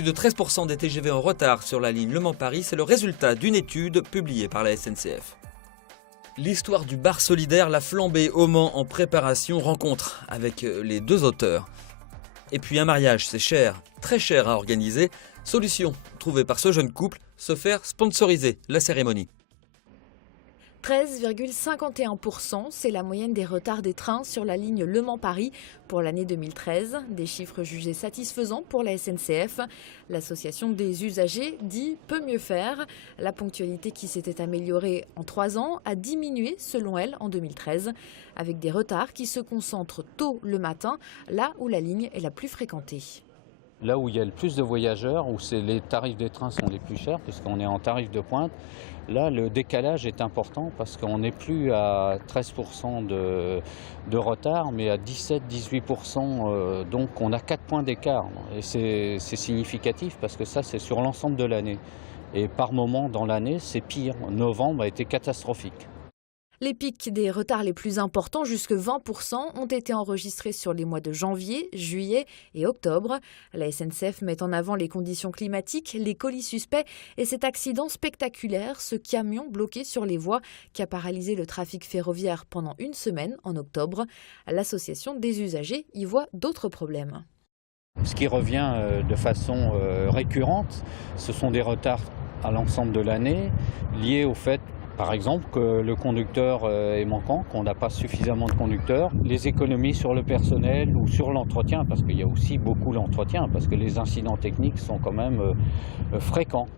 Plus de 13% des TGV en retard sur la ligne Le Mans-Paris, c'est le résultat d'une étude publiée par la SNCF. L'histoire du bar solidaire La Flambée au Mans en préparation, rencontre avec les deux auteurs. Et puis un mariage, c'est cher, très cher à organiser. Solution trouvée par ce jeune couple, se faire sponsoriser la cérémonie. 13,51%, c'est la moyenne des retards des trains sur la ligne Le Mans-Paris pour l'année 2013. Des chiffres jugés satisfaisants pour la SNCF. L'association des usagers dit peut mieux faire. La ponctualité qui s'était améliorée en 3 ans a diminué selon elle en 2013, avec des retards qui se concentrent tôt le matin, là où la ligne est la plus fréquentée. Là où il y a le plus de voyageurs, où les tarifs des trains sont les plus chers, puisqu'on est en tarif de pointe, là le décalage est important parce qu'on n'est plus à 13% de retard, mais à 17-18%. Donc on a 4 points d'écart. Et c'est significatif parce que ça c'est sur l'ensemble de l'année. Et par moment dans l'année, c'est pire. Novembre a été catastrophique. Les pics des retards les plus importants, jusque 20%, ont été enregistrés sur les mois de janvier, juillet et octobre. La SNCF met en avant les conditions climatiques, les colis suspects et cet accident spectaculaire, ce camion bloqué sur les voies qui a paralysé le trafic ferroviaire pendant 1 semaine en octobre. L'association des usagers y voit d'autres problèmes. Ce qui revient de façon récurrente, ce sont des retards à l'ensemble de l'année liés au fait par exemple que le conducteur est manquant, qu'on n'a pas suffisamment de conducteurs, les économies sur le personnel ou sur l'entretien, parce qu'il y a aussi beaucoup l'entretien, parce que les incidents techniques sont quand même fréquents.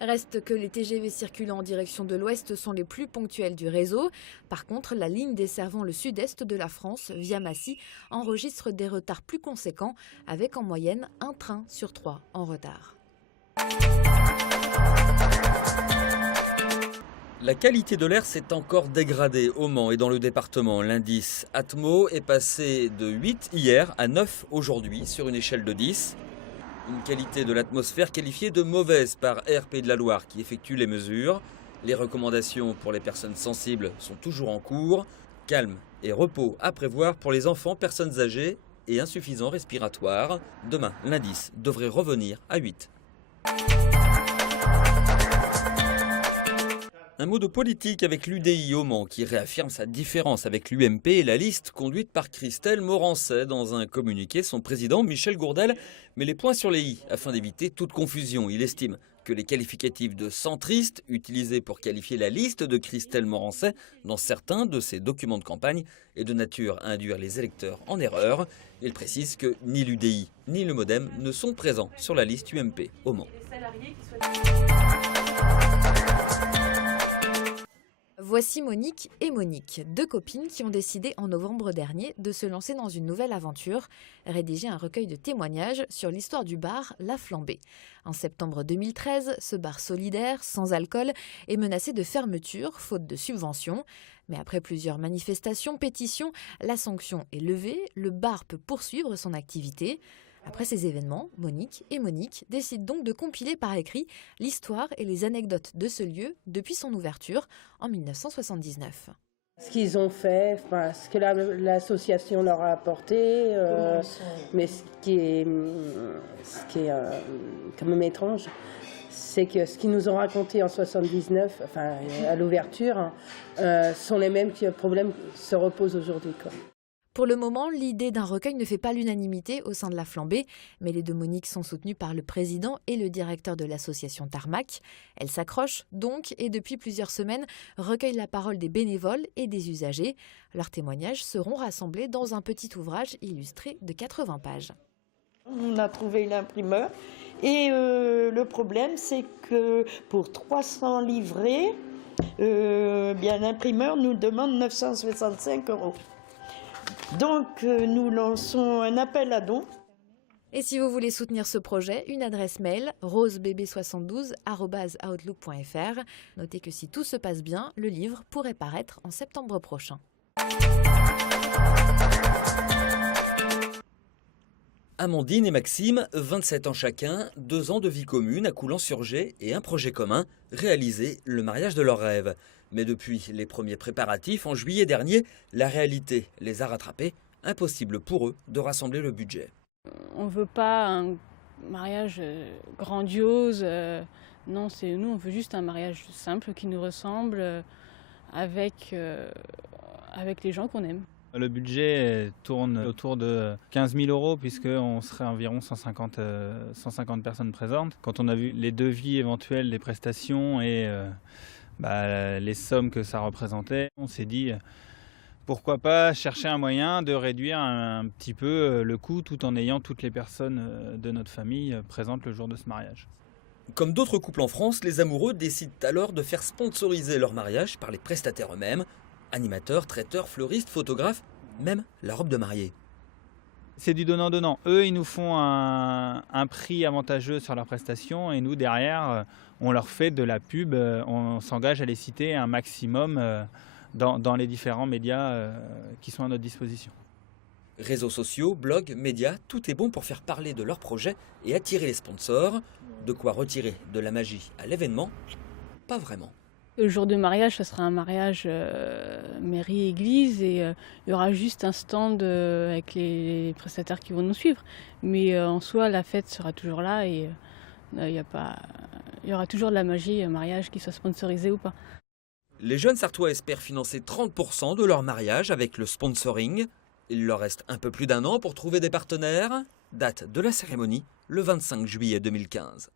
Reste que les TGV circulant en direction de l'ouest sont les plus ponctuels du réseau. Par contre, la ligne desservant le sud-est de la France, via Massy, enregistre des retards plus conséquents, avec en moyenne 1 train sur 3 en retard. La qualité de l'air s'est encore dégradée au Mans et dans le département. L'indice Atmo est passé de 8 hier à 9 aujourd'hui sur une échelle de 10. Une qualité de l'atmosphère qualifiée de mauvaise par Air Pays de la Loire qui effectue les mesures. Les recommandations pour les personnes sensibles sont toujours en cours. Calme et repos à prévoir pour les enfants, personnes âgées et insuffisants respiratoires. Demain, l'indice devrait revenir à 8. Un mot de politique avec l'UDI au Mans qui réaffirme sa différence avec l'UMP et la liste conduite par Christelle Morancet. Dans un communiqué, son président Michel Gourdel met les points sur les i afin d'éviter toute confusion. Il estime que les qualificatifs de centriste utilisés pour qualifier la liste de Christelle Morancet dans certains de ses documents de campagne est de nature à induire les électeurs en erreur. Il précise que ni l'UDI ni le MoDem ne sont présents sur la liste UMP au Mans. Voici Monique et Monique, 2 copines qui ont décidé en novembre dernier de se lancer dans une nouvelle aventure, rédiger un recueil de témoignages sur l'histoire du bar La Flambée. En septembre 2013, ce bar solidaire, sans alcool, est menacé de fermeture, faute de subventions. Mais après plusieurs manifestations, pétitions, la sanction est levée, le bar peut poursuivre son activité. Après ces événements, Monique et Monique décident donc de compiler par écrit l'histoire et les anecdotes de ce lieu depuis son ouverture en 1979. Ce qu'ils ont fait, ce que l'association leur a apporté, mais ce qui est quand même étrange, c'est que ce qu'ils nous ont raconté en 79, à l'ouverture, sont les mêmes que le problème se repose aujourd'hui. Pour le moment, l'idée d'un recueil ne fait pas l'unanimité au sein de La Flambée, mais les 2 Moniques sont soutenues par le président et le directeur de l'association Tarmac. Elles s'accrochent donc et depuis plusieurs semaines recueillent la parole des bénévoles et des usagers. Leurs témoignages seront rassemblés dans un petit ouvrage illustré de 80 pages. On a trouvé l'imprimeur et le problème c'est que pour 300 livrets, l'imprimeur nous demande 965 €. Donc nous lançons un appel à dons. Et si vous voulez soutenir ce projet, une adresse mail rosebb72@outlook.fr. Notez que si tout se passe bien, le livre pourrait paraître en septembre prochain. Amandine et Maxime, 27 ans chacun, 2 ans de vie commune à Coulan-sur-Gers et un projet commun, réaliser le mariage de leurs rêves. Mais depuis les premiers préparatifs en juillet dernier, la réalité les a rattrapés. Impossible pour eux de rassembler le budget. On ne veut pas mariage grandiose. Non, nous, on veut juste un mariage simple qui nous ressemble avec les gens qu'on aime. Le budget tourne autour de 15 000 euros puisqu'on serait environ 150 personnes présentes. Quand on a vu les devis éventuels des prestations et les sommes que ça représentait, on s'est dit pourquoi pas chercher un moyen de réduire un petit peu le coût tout en ayant toutes les personnes de notre famille présentes le jour de ce mariage. Comme d'autres couples en France, les amoureux décident alors de faire sponsoriser leur mariage par les prestataires eux-mêmes. Animateurs, traiteurs, fleuristes, photographes, même la robe de mariée. C'est du donnant-donnant. Eux, ils nous font un prix avantageux sur leurs prestations et nous, derrière, on leur fait de la pub. On s'engage à les citer un maximum dans les différents médias qui sont à notre disposition. Réseaux sociaux, blogs, médias, tout est bon pour faire parler de leur projet et attirer les sponsors. De quoi retirer de la magie à l'événement? Pas vraiment. Le jour de mariage, ça sera un mariage mairie-église et il y aura juste un stand avec les prestataires qui vont nous suivre. Mais en soi, la fête sera toujours là et il y aura toujours de la magie, un mariage qui soit sponsorisé ou pas. Les jeunes Sartois espèrent financer 30% de leur mariage avec le sponsoring. Il leur reste un peu plus d'1 an pour trouver des partenaires. Date de la cérémonie, le 25 juillet 2015.